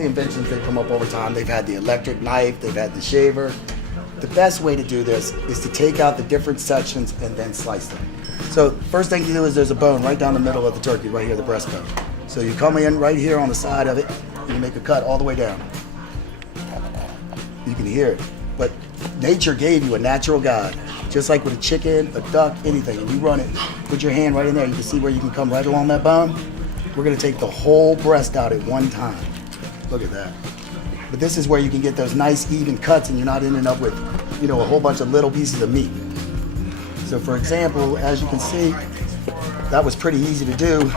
the inventions that come up over time. They've had the electric knife, they've had the shaver. The best way to do this is to take out the different sections and then slice them. So first thing you do is there's a bone right down the middle of the turkey, right here, the breastbone. So you come in right here on the side of it, and you make a cut all the way down. You can hear it. But nature gave you a natural guide, just like with a chicken, a duck, anything. And you run it, put your hand right in there, you can see where you can come right along that bone. We're gonna take the whole breast out at one time. Look at that. But this is where you can get those nice even cuts and you're not ending up with, you know, a whole bunch of little pieces of meat. So for example, as you can see, that was pretty easy to do.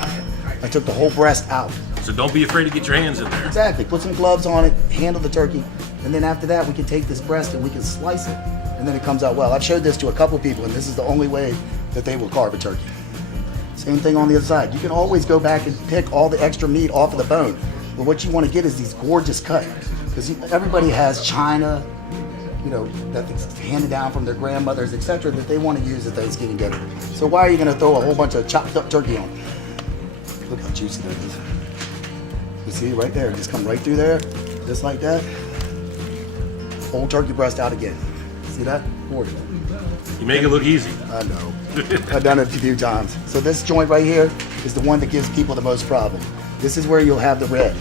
I took the whole breast out. So don't be afraid to get your hands in there. Exactly, put some gloves on it, handle the turkey, and then after that we can take this breast and we can slice it, and then it comes out well. I've showed this to a couple people, and this is the only way that they will carve a turkey. Same thing on the other side. You can always go back and pick all the extra meat off of the bone, but what you want to get is these gorgeous cuts, because everybody has china, you know, that's handed down from their grandmothers, etc., that they want to use at Thanksgiving dinner. So why are you going to throw a whole bunch of chopped up turkey on? Look how juicy that is. You see right there, just come right through there, just like that. Whole turkey breast out again. See that? Gorgeous. You make it look easy. I know. I've done it a few times. So this joint right here is the one that gives people the most problem. This is where you'll have the red.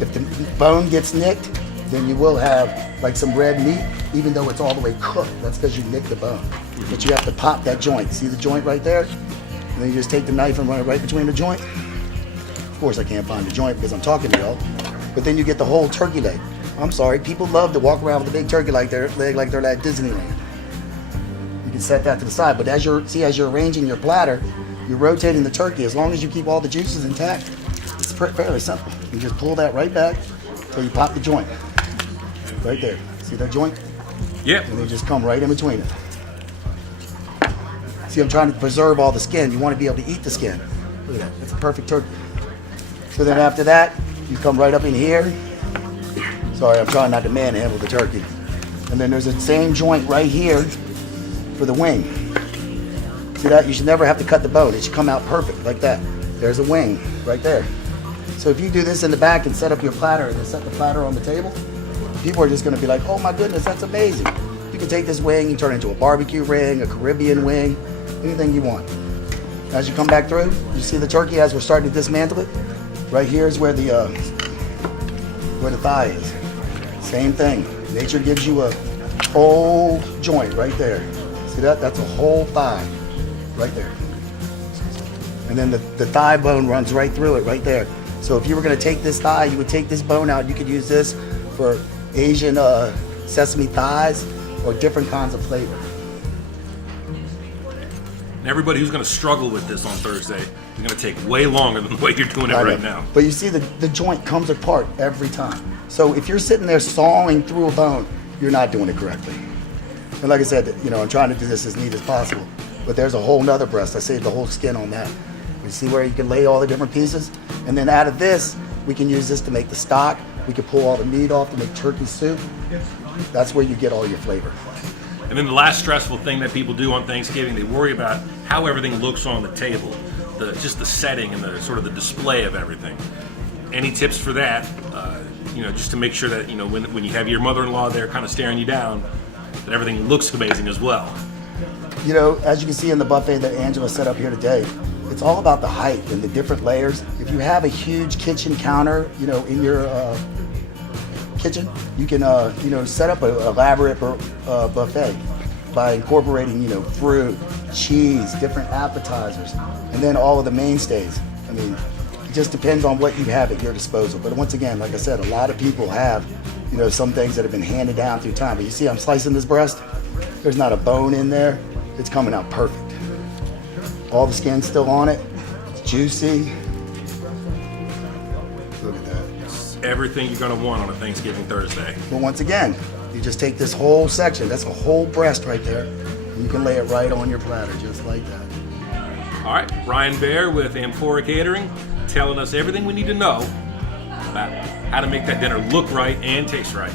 If the bone gets nicked, then you will have like some red meat, even though it's all the way cooked. That's because you nicked the bone. But you have to pop that joint. See the joint right there? And then you just take the knife and run it right between the joint. Of course I can't find the joint because I'm talking to y'all. But then you get the whole turkey leg. I'm sorry, people love to walk around with a big turkey like they're at Disneyland. You can set that to the side, but as you're arranging your platter, you're rotating the turkey. As long as you keep all the juices intact, it's fairly simple. You just pull that right back until you pop the joint. Right there. See that joint? Yep. And then just come right in between it. See, I'm trying to preserve all the skin. You want to be able to eat the skin. Look at that. It's a perfect turkey. So then after that, you come right up in here. Sorry, I'm trying not to manhandle the turkey. And then there's the same joint right here for the wing. See that? You should never have to cut the bone. It should come out perfect like that. There's a wing right there. So if you do this in the back and set up your platter and then set the platter on the table, people are just gonna be like, oh my goodness, that's amazing. You can take this wing and turn it into a barbecue wing, a Caribbean wing, anything you want. As you come back through, you see the turkey as we're starting to dismantle it. Right here is where the thigh is. Same thing. Nature gives you a whole joint right there. See that? That's a whole thigh right there. And then the thigh bone runs right through it right there. So if you were going to take this thigh, you would take this bone out. You could use this for Asian sesame thighs or different kinds of flavor. And everybody who's going to struggle with this on Thursday, you're going to take way longer than the way you're doing it right now. But you see the joint comes apart every time. So if you're sitting there sawing through a bone, you're not doing it correctly. And like I said, you know, I'm trying to do this as neat as possible. But there's a whole nother breast. I saved the whole skin on that. You see where you can lay all the different pieces? And then out of this, we can use this to make the stock. We can pull all the meat off to make turkey soup. That's where you get all your flavor. And then the last stressful thing that people do on Thanksgiving, they worry about how everything looks on the table, just the setting and the sort of the display of everything. Any tips for that? You know, just to make sure that, you know, when you have your mother-in-law there kind of staring you down, that everything looks amazing as well. You know, as you can see in the buffet that Angela set up here today, it's all about the height and the different layers. If you have a huge kitchen counter, you know, in your kitchen, you can, you know, set up an elaborate buffet by incorporating, you know, fruit, cheese, different appetizers, and then all of the mainstays. I mean, it just depends on what you have at your disposal. But once again, like I said, a lot of people have, you know, some things that have been handed down through time. But you see I'm slicing this breast? There's not a bone in there. It's coming out perfect. All the skin's still on it. It's juicy. Look at that. It's everything you're going to want on a Thanksgiving Thursday. But once again, you just take this whole section. That's a whole breast right there. And you can lay it right on your platter, just like that. All right, Brian Baer with Amphora Catering, telling us everything we need to know about how to make that dinner look right and taste right.